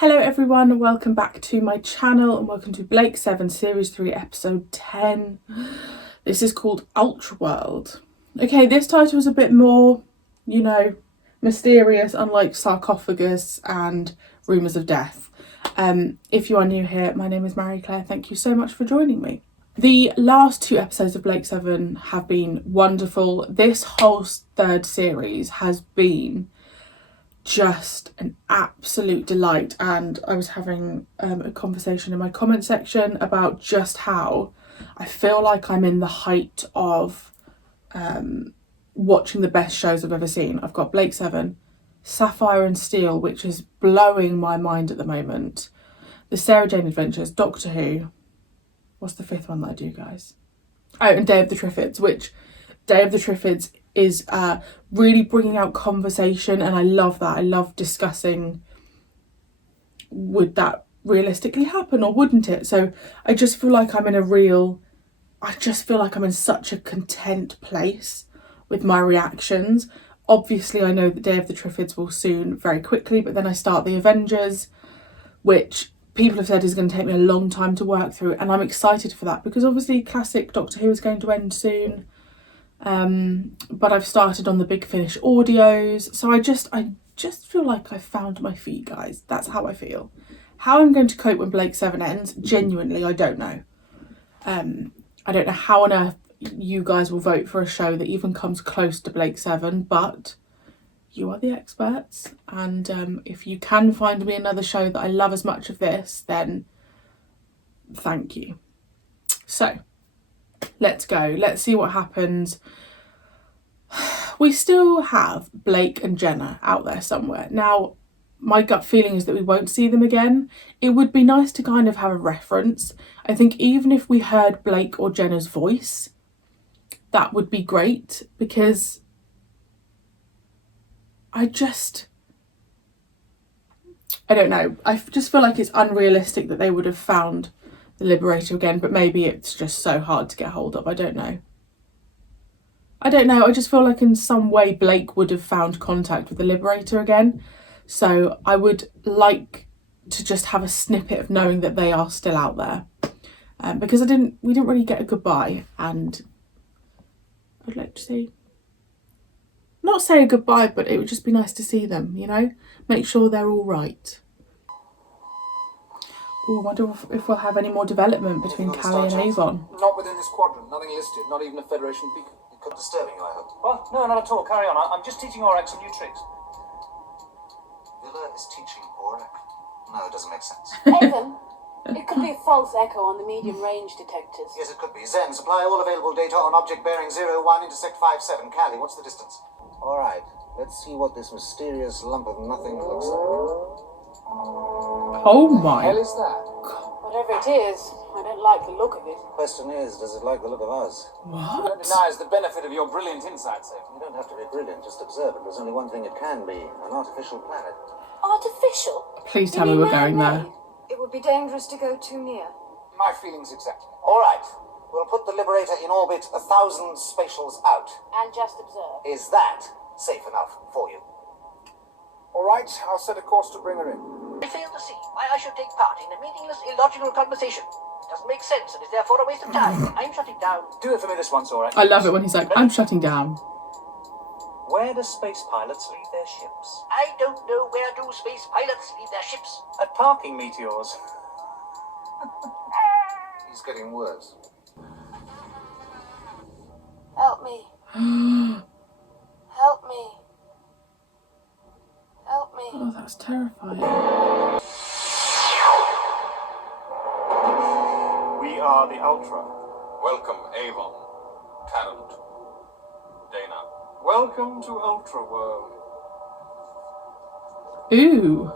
Hello everyone, welcome back to my channel and welcome to Blake 7 Series 3 Episode 10. This is called Ultraworld. Okay, this title is a bit more, mysterious, unlike Sarcophagus and Rumours of Death. If you are new here, my name is Marie-Clare. Thank you so much for joining me. The last two episodes of Blake 7 have been wonderful. This whole third series has been just an absolute delight, and I was having a conversation in my comment section about just how I feel like I'm in the height of watching the best shows I've ever seen. I've got Blake 7, Sapphire and Steel, which is blowing my mind at the moment, the Sarah Jane Adventures, Doctor Who, what's the fifth one that I do, guys? Oh, and Day of the Triffids, which Day of the Triffids is really bringing out conversation, and I love that. I love discussing, would that realistically happen or wouldn't it? So I just feel like I'm in such a content place with my reactions. Obviously I know that Day of the Triffids will soon, very quickly, but then I start the Avengers, which people have said is going to take me a long time to work through, and I'm excited for that because obviously classic Doctor Who is going to end soon. But I've started on the Big Finish audios, so I just feel like I've found my feet, guys. That's how I feel. How I'm going to cope when Blake 7 ends, genuinely, I don't know. I don't know how on earth you guys will vote for a show that even comes close to Blake 7, but you are the experts, and if you can find me another show that I love as much of this, then thank you. So let's go. Let's see what happens. We still have Blake and Jenna out there somewhere. Now, my gut feeling is that we won't see them again. It would be nice to kind of have a reference. I think even if we heard Blake or Jenna's voice, that would be great, because I don't know. I just feel like it's unrealistic that they would have found the Liberator again, but maybe it's just so hard to get hold of. I don't know. I just feel like in some way Blake would have found contact with the Liberator again. So I would like to just have a snippet of knowing that they are still out there. Because we didn't really get a goodbye, and I'd like to see, not say a goodbye, but it would just be nice to see them, make sure they're all right. Oh, I wonder if we'll have any more development between Callie and Avon. Not within this quadrant, nothing listed, not even a Federation beacon. It could disturbing you, I hope. Well, no, not at all, carry on. I'm just teaching Aurak some new tricks. Villa is teaching Aurak? No, it doesn't make sense. Avon, it could be a false echo on the medium range detectors. Yes, it could be. Zen, supply all available data on object bearing 01, intersect 57. Callie, what's the distance? All right, let's see what this mysterious lump of nothing looks like. Oh my. What the hell is that? Whatever it is, I don't like the look of it. Question is, does it like the look of us? What? That denies the benefit of your brilliant insight, sir. You don't have to be brilliant, just observe it. There's only one thing it can be, an artificial planet. Artificial? Please tell me we're going there. It would be dangerous to go too near. My feelings exactly. All right, we'll put the Liberator in orbit 1,000 spatials out. And just observe. Is that safe enough for you? All right, I'll set a course to bring her in. I fail to see why I should take part in a meaningless, illogical conversation. It doesn't make sense and is therefore a waste of time. I'm shutting down. Do it for me this once, Aurak. I love it when he's like, I'm shutting down. Where do space pilots leave their ships? I don't know where do space pilots leave their ships. At parking meteors. He's getting worse. Help me. Help me. Help me. Oh, that's terrifying. We are the Ultra. Welcome, Avon, Tarrant, Dana. Welcome to Ultraworld. Ooh.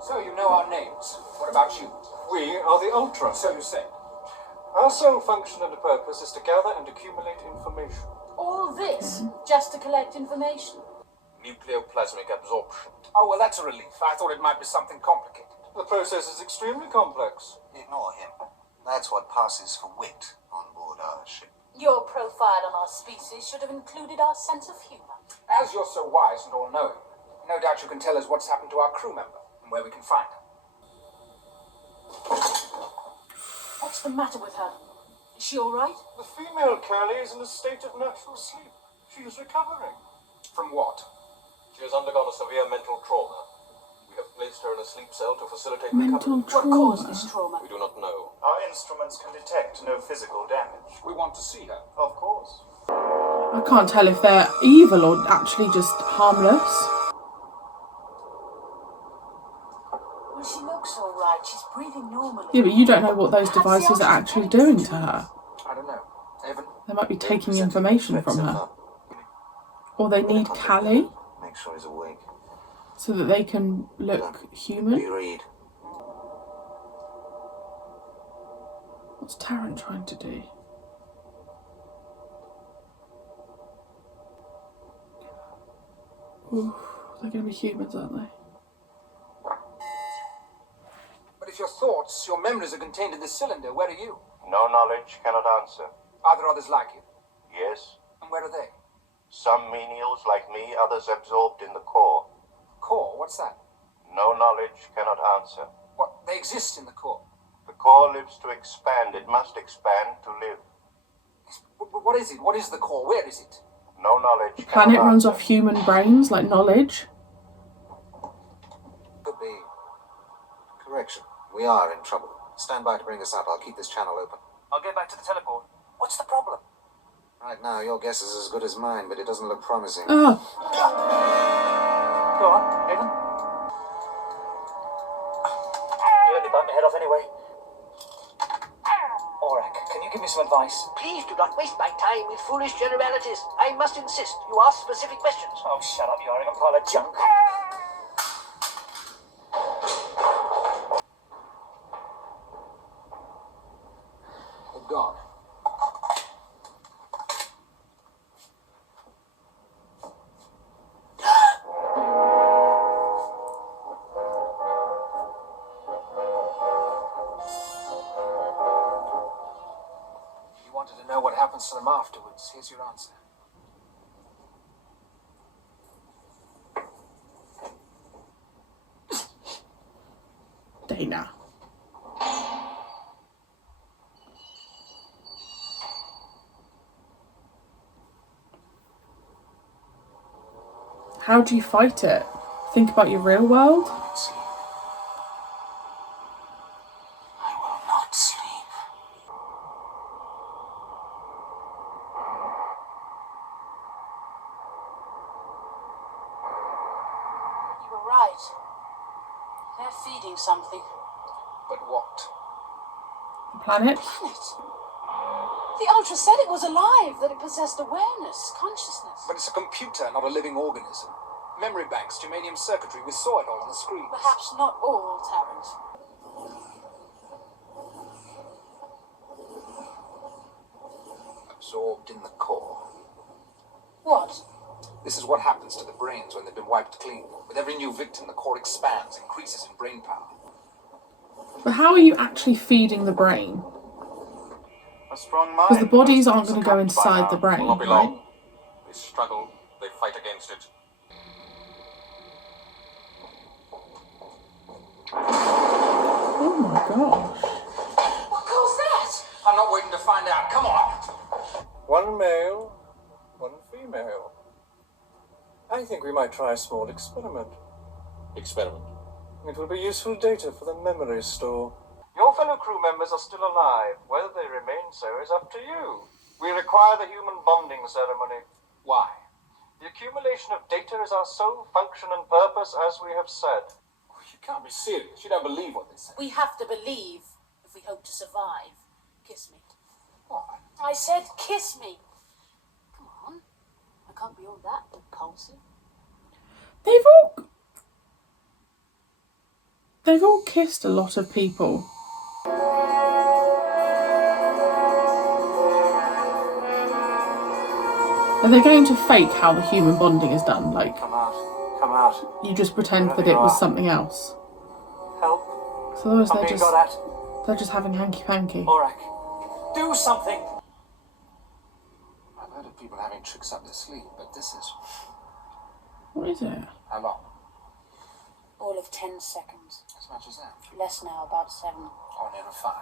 So you know our names. What about you? We are the Ultra. So you say. Our sole function and purpose is to gather and accumulate information. All this just to collect information. Nucleoplasmic absorption. Oh, well, that's a relief. I thought it might be something complicated. The process is extremely complex. Ignore him. That's what passes for wit on board our ship. Your profile on our species should have included our sense of humor. As you're so wise and all-knowing, no doubt you can tell us what's happened to our crew member and where we can find her. What's the matter with her? Is she all right? The female Callie is in a state of natural sleep. She is recovering. From what? She has undergone a severe mental trauma. We have placed her in a sleep cell to facilitate Mental recovery. What caused trauma. this trauma? We do not know. Our instruments can detect no physical damage. We want to see her. Of course. I can't tell if they're evil or actually just harmless. Well, she looks all right. She's breathing normally. Yeah, but you don't know what those devices are actually doing to her. I don't know. Evan? They might be taking information from her. Or they need Callie Make sure he's awake. so that they can look human. You read. What's Tarrant trying to do? Ooh, they're going to be humans, aren't they? But if your thoughts, your memories are contained in this cylinder, where are you? No knowledge cannot answer. Are there others like you? Yes, And where are they? some menials like me, others absorbed in the core. Core, what's that? No knowledge cannot answer. What, they exist in the core? The core lives to expand. It must expand to live. What is it? What is the core? Where is it? No knowledge cannot Planet runs answer. off human brains, like knowledge. Could be. Correction. We are in trouble. Stand by to bring us up. I'll keep this channel open. I'll get back to the teleport. What's the problem? Right now, your guess is as good as mine, but it doesn't look promising. Oh, Go on, Evan. You only bite my head off anyway. Aurak, can you give me some advice? Please do not waste my time with foolish generalities. I must insist you ask specific questions. Oh, shut up, you arrogant pile of junk. They're gone. You wanted to know what happens to them afterwards. Here's your answer. Dana. How do you fight it? Think about your real world? I will not sleep. You were right. They're feeding something. But what? The planet? Planet. The Ultra said it was alive, that it possessed awareness, consciousness. But it's a computer, not a living organism. Memory banks, germanium circuitry, we saw it all on the screen. Perhaps not all, Tarrant. Absorbed in the core. What? This is what happens to the brains when they've been wiped clean. With every new victim, the core expands, increases in brain power. But how are you actually feeding the brain? A strong mind. Because the bodies aren't going to go succumbed by inside now. the brain, Will not be right? long. They struggle, they fight against it. Oh my gosh. What caused that? I'm not waiting to find out. Come on. One male, one female. I think we might try a small experiment. Experiment. It will be useful data for the memory store. Your fellow crew members are still alive. Whether they remain so is up to you. We require the human bonding ceremony. Why? The accumulation of data is our sole function and purpose, as we have said. You can't be serious. You don't believe what they say. We have to believe if we hope to survive. Kiss me. What? I said kiss me. Come on. I can't be all that impulsive. They've all kissed a lot of people. Are they going to fake how the human bonding is done? Like, Come out. Come out. you just pretend Wherever that it you was are. something else. Help. So otherwise I'm they're being just got at. they're just having hanky panky. Aurak. Do something. I've heard of people having tricks up their sleeve, but this is What is it? How long? All of 10 seconds. As much as that? Less now, about 7. Or near 5?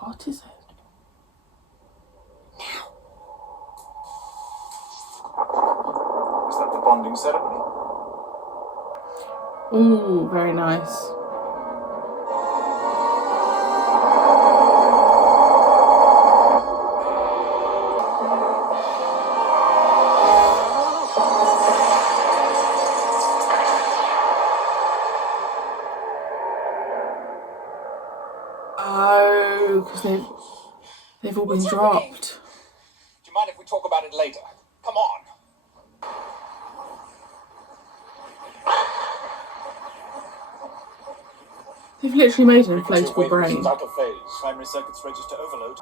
What is it? Is that the bonding ceremony? Ooh, very nice. Oh, because they've all been dropped. Do you mind if we talk about it later? Come on. They've literally made an inflatable brain. Out of phase. Primary circuits register overload.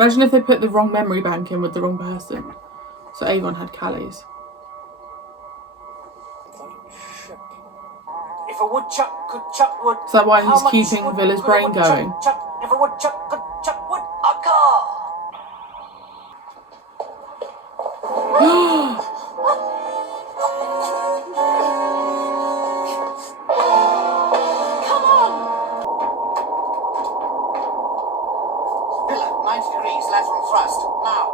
Imagine if they put the wrong memory bank in with the wrong person. So Avon had Callie's. If a woodchuck could chuck wood, Is that why how he's much keeping wood Villa's could a brain woodchuck going? chuck? If a woodchuck could chuck wood, A car! Come on! Villa, 90 degrees, lateral thrust, now.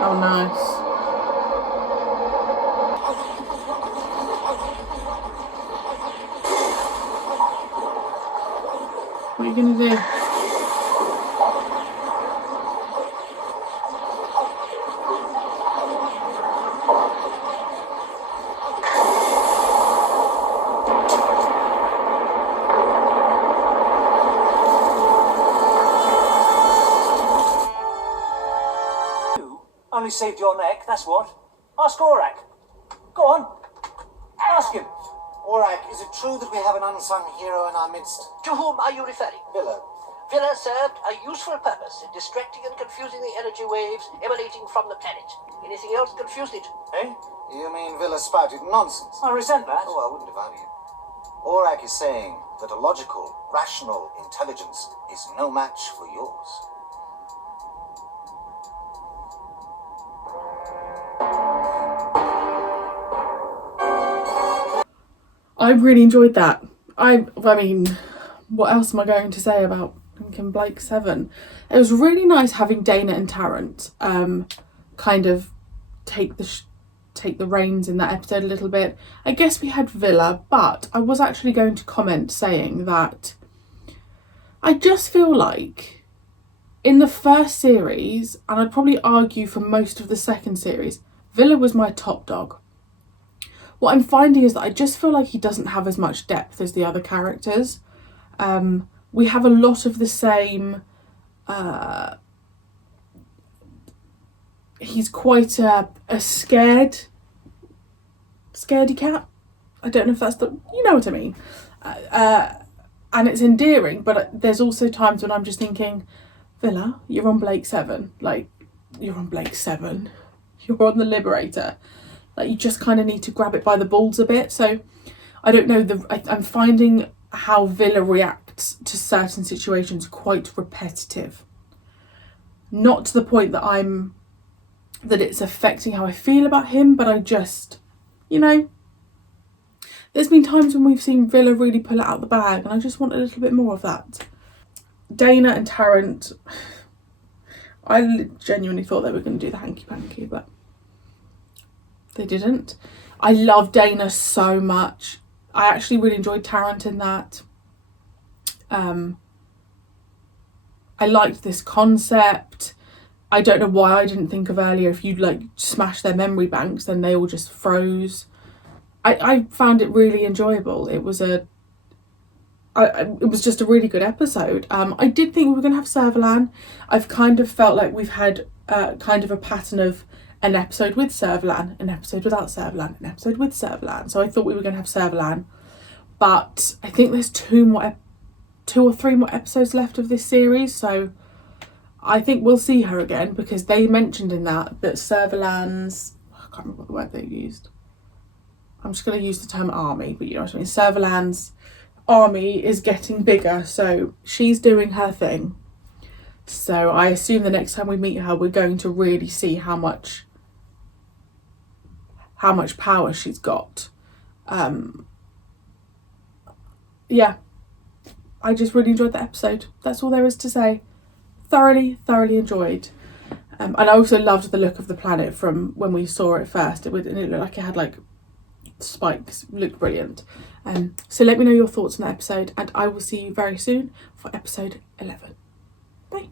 Oh, nice. What are you going to do? Only saved your neck, that's what. Ask Aurak. Go on. Ask him. Aurak, is it true that we have an unsung hero in our midst? To whom are you referring? Villa. Villa served a useful purpose in distracting and confusing the energy waves emanating from the planet. Anything else confused it. Eh? You mean Villa spouted nonsense? I resent that. Oh, I wouldn't if I were you. Aurak is saying that a logical, rational intelligence is no match for yours. I really enjoyed that. I mean, what else am I going to say about Lincoln Blake 7? It was really nice having Dana and Tarrant kind of take the reins in that episode a little bit. I guess we had Villa, but I was actually going to comment saying that I just feel like in the first series, and I'd probably argue for most of the second series, Villa was my top dog. What I'm finding is that I just feel like he doesn't have as much depth as the other characters. We have a lot of the same... he's quite a scaredy cat. I don't know if that's the... You know what I mean. And it's endearing, but there's also times when I'm just thinking, Villa, you're on Blake 7. Like, you're on Blake 7. You're on the Liberator. Like, you just kind of need to grab it by the balls a bit. So I don't know, I'm finding how Villa reacts to certain situations quite repetitive. Not to the point that it's affecting how I feel about him, but I just, you know, there's been times when we've seen Villa really pull it out the bag, and I just want a little bit more of that. Dana and Tarrant, I genuinely thought they were going to do the hanky-panky, but they didn't. I love Dana so much. I actually really enjoyed Tarrant in that. I liked this concept. I don't know why I didn't think of earlier, if you'd like smash their memory banks, then they all just froze. I found it really enjoyable. It was it was just a really good episode. I did think we were going to have Servalan. I've kind of felt like we've had kind of a pattern of an episode with Servalan, an episode without Servalan, an episode with Servalan. So I thought we were going to have Servalan. But I think there's 2 or 3 more episodes left of this series. So I think we'll see her again, because they mentioned in that Servalan's... I can't remember what the word they used. I'm just going to use the term army, but you know what I mean, Servalan's army is getting bigger, so she's doing her thing. So I assume the next time we meet her, we're going to really see how much power she's got. Yeah, I just really enjoyed the episode. That's all there is to say. Thoroughly enjoyed. And I also loved the look of the planet from when we saw it first. It looked like it had like spikes. It looked brilliant. So let me know your thoughts on the episode, and I will see you very soon for episode 11. Bye.